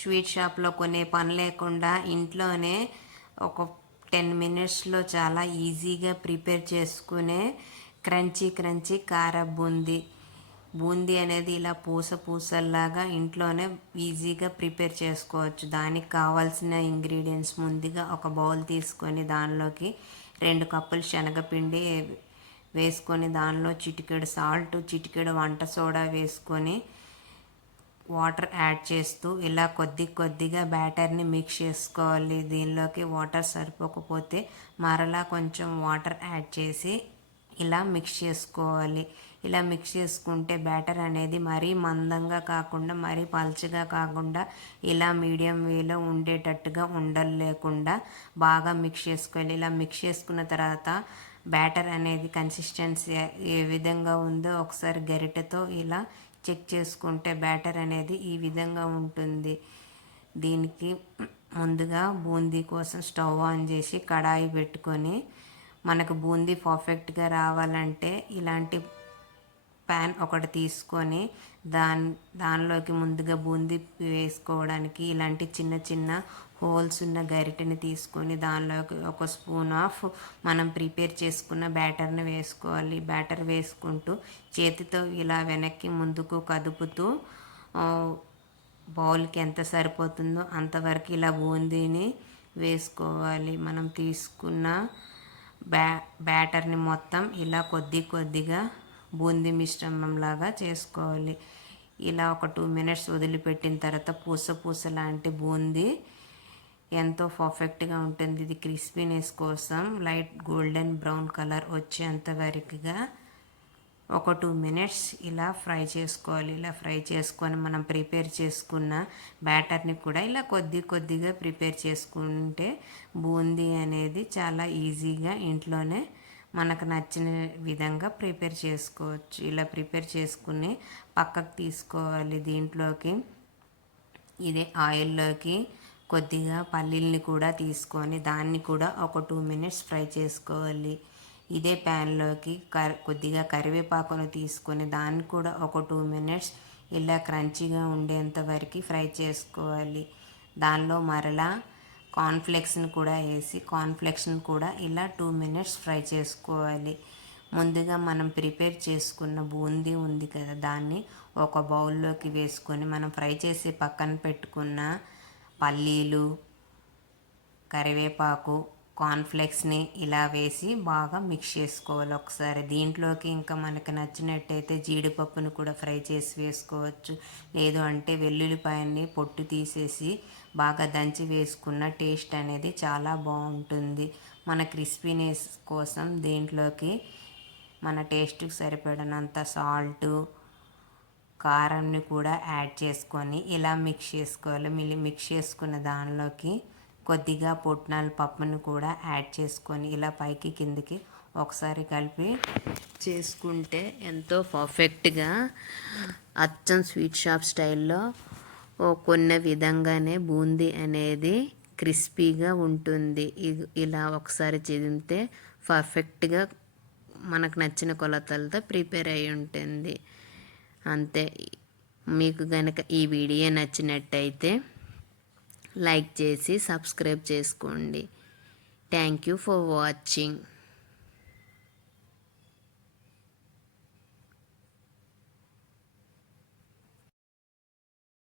Sweet షాప్లో కొనే పని లేకుండా ఇంట్లోనే ఒక టెన్ మినిట్స్లో చాలా ఈజీగా ప్రిపేర్ చేసుకునే క్రంచీ క్రంచీ కార బూందీ. బూందీ అనేది ఇలా పూస పూసల్లాగా ఇంట్లోనే ఈజీగా ప్రిపేర్ చేసుకోవచ్చు. దానికి కావాల్సిన ఇంగ్రీడియంట్స్ ముందుగా ఒక బౌల్ తీసుకొని దానిలోకి రెండు కప్పులు శనగపిండి వేసుకొని దానిలో చిటికెడు సాల్ట్ చిటికెడు వంట సోడా వేసుకొని వాటర్ యాడ్ చేస్తూ ఇలా కొద్ది కొద్దిగా బ్యాటర్ని మిక్స్ చేసుకోవాలి. దీనిలోకి వాటర్ సరిపోకపోతే మరలా కొంచెం వాటర్ యాడ్ చేసి ఇలా మిక్స్ చేసుకోవాలి. ఇలా మిక్స్ చేసుకుంటే బ్యాటర్ అనేది మరీ మందంగా కాకుండా మరీ పల్చగా కాకుండా ఇలా మీడియం వేలో ఉండేటట్టుగా ఉండలు లేకుండా బాగా మిక్స్ చేసుకోవాలి. ఇలా మిక్స్ చేసుకున్న తర్వాత బ్యాటర్ అనేది కన్సిస్టెన్సీ ఏ విధంగా ఉందో ఒకసారి గరిటెతో ఇలా చెక్ చేసుకుంటే బ్యాటర్ అనేది ఈ విధంగా ఉంటుంది. దీనికి ముందుగా బూందీ కోసం స్టవ్ ఆన్ చేసి కడాయి పెట్టుకొని మనకు బూందీ పర్ఫెక్ట్గా రావాలంటే ఇలాంటి ప్యాన్ ఒకటి తీసుకొని దాని దానిలోకి ముందుగా బూందీ వేసుకోవడానికి ఇలాంటి చిన్న చిన్న హోల్స్ ఉన్న గరిటెని తీసుకొని దానిలోకి ఒక స్పూన్ ఆఫ్ మనం ప్రిపేర్ చేసుకున్న బ్యాటర్ని వేసుకోవాలి. బ్యాటర్ వేసుకుంటూ చేతితో ఇలా వెనక్కి ముందుకు కదుపుతూ బౌల్కి ఎంత సరిపోతుందో అంతవరకు ఇలా బూందీని వేసుకోవాలి. మనం తీసుకున్న బ్యా బ్యాటర్ని మొత్తం ఇలా కొద్ది కొద్దిగా బూందీ మిశ్రమం లాగా చేసుకోవాలి. ఇలా ఒక టూ మినిట్స్ వదిలిపెట్టిన తర్వాత పూస పూస లాంటి బూందీ ఎంతో పర్ఫెక్ట్గా ఉంటుంది. ఇది క్రిస్పీనెస్ కోసం లైట్ గోల్డెన్ బ్రౌన్ కలర్ వచ్చేంత వరకుగా ఒక టూ మినిట్స్ ఇలా ఫ్రై చేసుకోవాలి. ఇలా ఫ్రై చేసుకొని మనం ప్రిపేర్ చేసుకున్న బ్యాటర్ని కూడా ఇలా కొద్ది కొద్దిగా ప్రిపేర్ చేసుకుంటే బూందీ అనేది చాలా ఈజీగా ఇంట్లోనే మనకు నచ్చిన విధంగా ప్రిపేర్ చేసుకోవచ్చు. ఇలా ప్రిపేర్ చేసుకుని పక్కకు తీసుకోవాలి. దీంట్లోకి ఇదే ఆయిల్లోకి కొద్దిగా పల్లీల్ని కూడా తీసుకొని దాన్ని కూడా ఒక టూ మినిట్స్ ఫ్రై చేసుకోవాలి. ఇదే ప్యాన్లోకి కర్ కొద్దిగా కరివేపాకును తీసుకొని దాన్ని కూడా ఒక టూ మినిట్స్ ఇలా క్రంచీగా ఉండేంత వరకు ఫ్రై చేసుకోవాలి. దానిలో మరలా కార్న్ఫ్లెక్స్ని కూడా వేసి కార్న్ఫ్లెక్స్ని కూడా ఇలా టూ మినిట్స్ ఫ్రై చేసుకోవాలి. ముందుగా మనం ప్రిపేర్ చేసుకున్న బూందీ ఉంది కదా దాన్ని ఒక బౌల్లోకి వేసుకొని మనం ఫ్రై చేసి పక్కన పెట్టుకున్న పల్లీలు కరివేపాకు కార్న్ఫ్లెక్స్ని ఇలా వేసి బాగా మిక్స్ చేసుకోవాలి. ఒకసారి దీంట్లోకి ఇంకా మనకు నచ్చినట్టయితే జీడిపప్పును కూడా ఫ్రై చేసి వేసుకోవచ్చు. లేదు అంటే వెల్లుల్లిపాయని పొట్టు తీసేసి బాగా దంచి వేసుకున్న టేస్ట్ అనేది చాలా బాగుంటుంది. మన క్రిస్పీనెస్ కోసం దీంట్లోకి మన టేస్ట్కి సరిపడినంత సాల్టు కారంని కూడా యాడ్ చేసుకొని ఇలా మిక్స్ చేసుకోవాలి. మిల్లి మిక్స్ చేసుకున్న దానిలోకి కొద్దిగా పుట్నాల పప్పును కూడా యాడ్ చేసుకొని ఇలా పైకి కిందికి ఒకసారి కలిపి చేసుకుంటే ఎంతో పర్ఫెక్ట్గా అచ్చం స్వీట్ షాప్ స్టైల్లో కొన్న విధంగానే బూందీ అనేది క్రిస్పీగా ఉంటుంది. ఇలా ఒకసారి చిదిమితే పర్ఫెక్ట్గా మనకు నచ్చిన కొలతలతో ప్రిపేర్ అయి ఉంటుంది. అంతే. మీకు కనుక ఈ వీడియో నచ్చినట్టయితే లైక్ చేసి సబ్స్క్రైబ్ చేసుకోండి. Thank you for watching